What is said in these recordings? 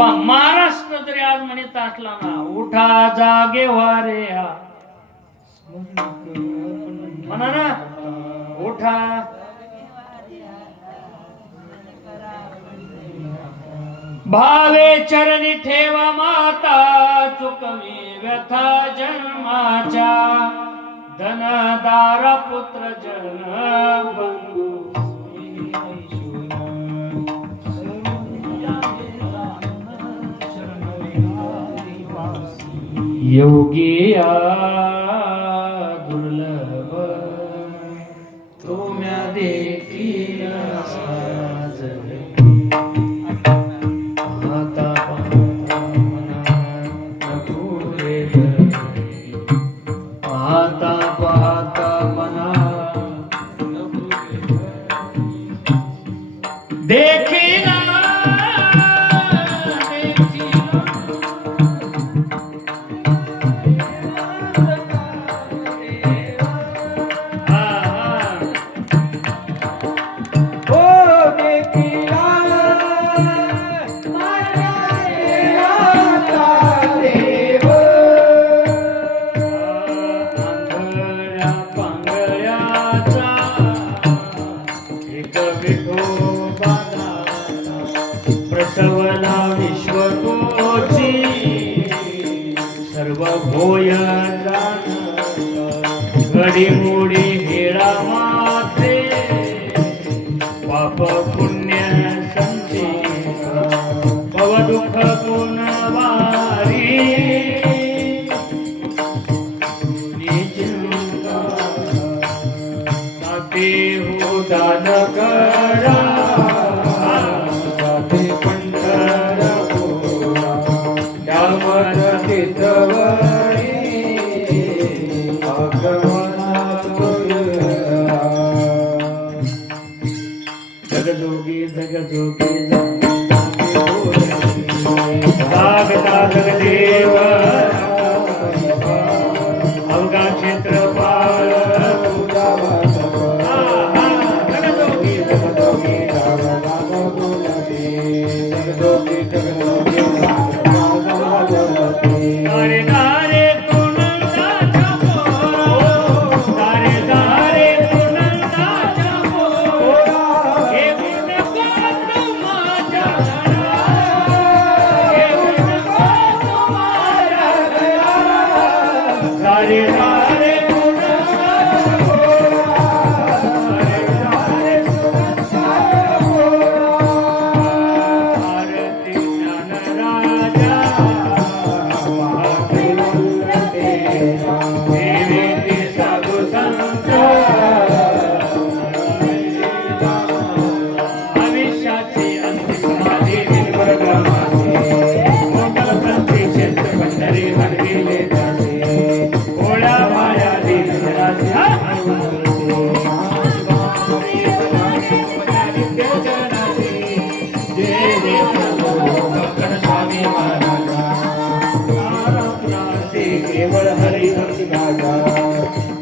महाराष्ट्र जरी आज म्हणत असला ना, उठा जागे वारे म्हणा ना, उठा भावे चरणी ठेवा माता, चुकवी व्यथा जन्माच्या, धनदार पुत्र जन बंधू योगिया दुर्लभ तुम्या देखील पाहता पाहता मना देखील प्रसवला विश्वतोची सर्व भोय घडी मोडी हेळा मात्रे पाप पुण्य संची भव दुःख गुणवारी नाते हो दान करा जगजोगी जगजोगी जागता जगदेव अवघा क्षेत्रपाल जगजोगी जगजोगी जगजोगी जगजोगी अरे नारे केवळ हरी भक्ती गाजा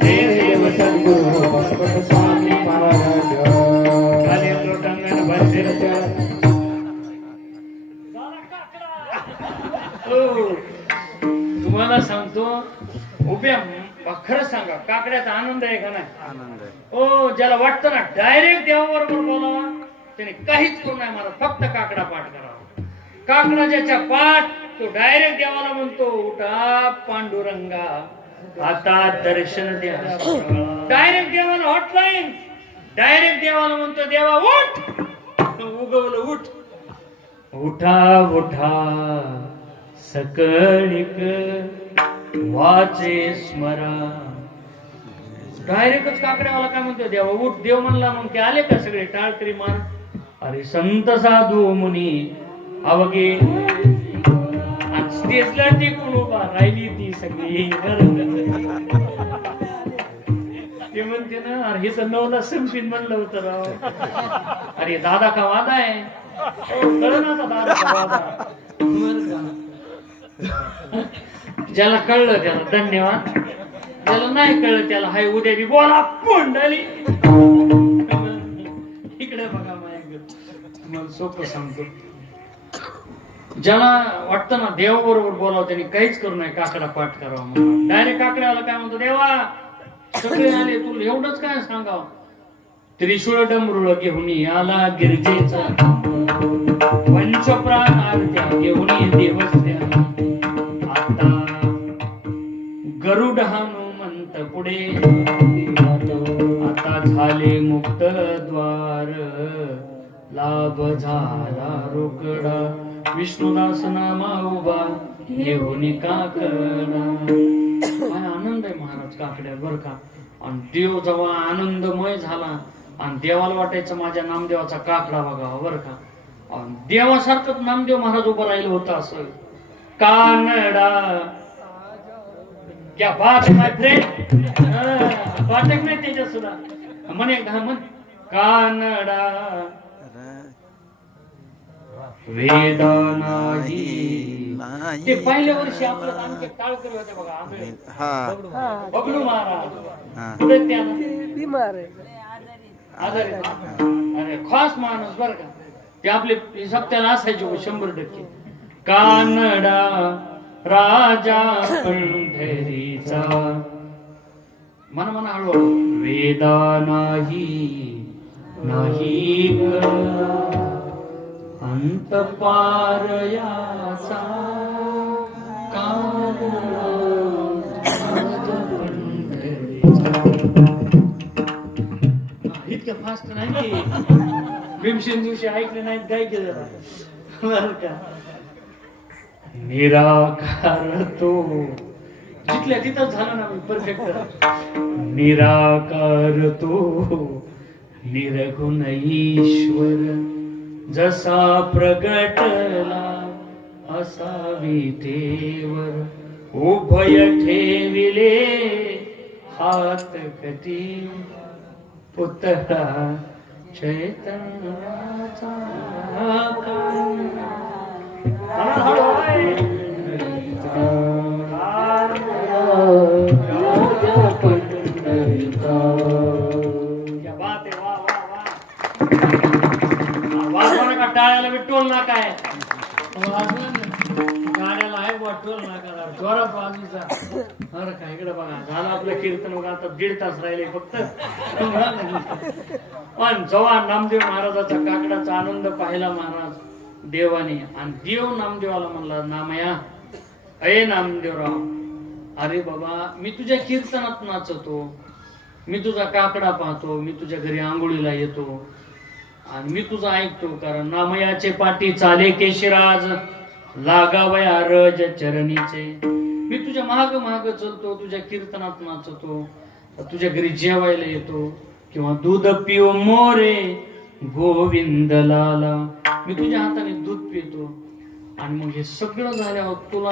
देव सद्गुरु स्वामी महाराज खाली लोटांगण भरलेलं तुम्हाला सांगतो उभ्या खरं सांगा काकड्याचा आनंद आहे का नाही? आनंद आहे. ओ ज्याला वाटतं ना डायरेक्ट देवाबरोबर बोलावा त्याने काहीच करू नाही मला फक्त काकडा पाठ करावा. काकडा ज्याच्या पाठ तो डायरेक्ट देवाला म्हणतो उठा पांडुरंगा आता दर्शन द्या. डायरेक्ट देवाला हॉटलाईन डायरेक्ट देवाला म्हणतो देवा उठ उगवलं उठ उठा उठा सकळिक वाचे स्मरा. डायरेक्टच काकड्यावाला काय म्हणतो देवा उठ. देव म्हणला मग ते आले का सगळे टाळकरी मान. अरे संत साधू मुनी अवघे स्टेजला टिकून उभा राहिली ती सगळी. ते म्हणते ना अरे हे तर नवला संपीन म्हणलं होतं राव. अरे दादा का वादा आहे कळलं ना दादा का वादा. ज्याला कळलं त्याला धन्यवाद, ज्याला नाही कळलं त्याला हाय उद्या बी बोला पुंडली. इकडे बघा माझ्याकडे तुम्हाला सोपं सांगतो. ज्याला वाटतं ना देव बरोबर बोलावं त्यांनी काहीच करू नये, काकडा पाठ करावा म्हणून डायरेक्ट काकड्याला काय म्हणतो, देवा सगळे आले तुला एवढंच काय सांगावं, त्रिशूळ डमरुळ घेऊन आला गिरजेचा, पंचप्राण आरत्या घेऊन देवस्त्या, आता गरुड हनुमंत पुढे, आता झाले मुक्त द्वार, लाभ झाला रोकडा, विष्णुदास नामा उभा घेऊन काकडा. काय आनंद आहे महाराज काकड्या बर का. आणि देव जेव्हा आनंदमय झाला आणि देवाला वाटायचं माझ्या नामदेवाचा काकडा बघावा बर का. आणि देवासारखंच नामदेव महाराज उभं राहिलं होतं असं. कानडा क्या बात माय फ्रेंड, बात नाही त्याच्या सुद्धा म्हणे एकदा म्हण, कानडा वेद नाही. ते पहिल्या वर्षी आपलं आणखी टाळकरी होते बघा, बबलू महाराज पुढे आजारी, अरे खास माणूस बर का. ते आपले सप्त्याला असायचे 100%. कानडा राजा पंढरीचा, मन मन हळूहळू, वेदा नाही नाही अंत पार याचा, इतकं फास्ट नाही भीमसेन दिवशी ऐकले नाहीत काय केलं बरं का. निराकार तो जिथल्या तिथंच झालं ना परफेक्ट. निराकार तो निरगुण ईश्वर, जसा प्रगटला असा विटेवर, उभय ठेविले हात कटी, पुतळा चैतन्याचा टाळ्याला बी टोल नाका आहे, गाड्याला आहे बा टोल नाका जोरात वाजूचा. अरे काय इकडे बघा झालं आपलं कीर्तन बघा, आता 1.5 तास राहिले फक्त. पण जेव्हा नामदेव महाराजाचा काकडाचा आनंद पाहिला महाराज देवाने, आणि देव नामदेवाला म्हणला, नामया अये नामदेवराव, अरे बाबा मी तुझ्या कीर्तनात नाचतो, मी तुझा काकडा पाहतो, मी तुझ्या घरी आंघोळीला येतो आणि मी तुझं ऐकतो, कारण नामयाचे पाठी चाले केशराज, लागावया रज चरणीचे. मी तुझ्या माग माग चलतो, तुझ्या कीर्तनात नाचतो, तुझ्या घरी जेवायला येतो, किंवा दूध पिओ मोरे गोविंद लाला, मी तुझ्या हाताने दूध पितो. आणि मग हे सगळं झाल्यावर तुला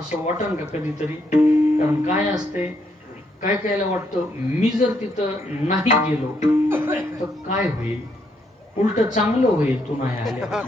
असं वाटन का कधीतरी, कारण काय असते काय कायला वाटतं मी जर तिथं नाही गेलो तर काय होईल, उलट चांगलं होईल तू नाही आल्या.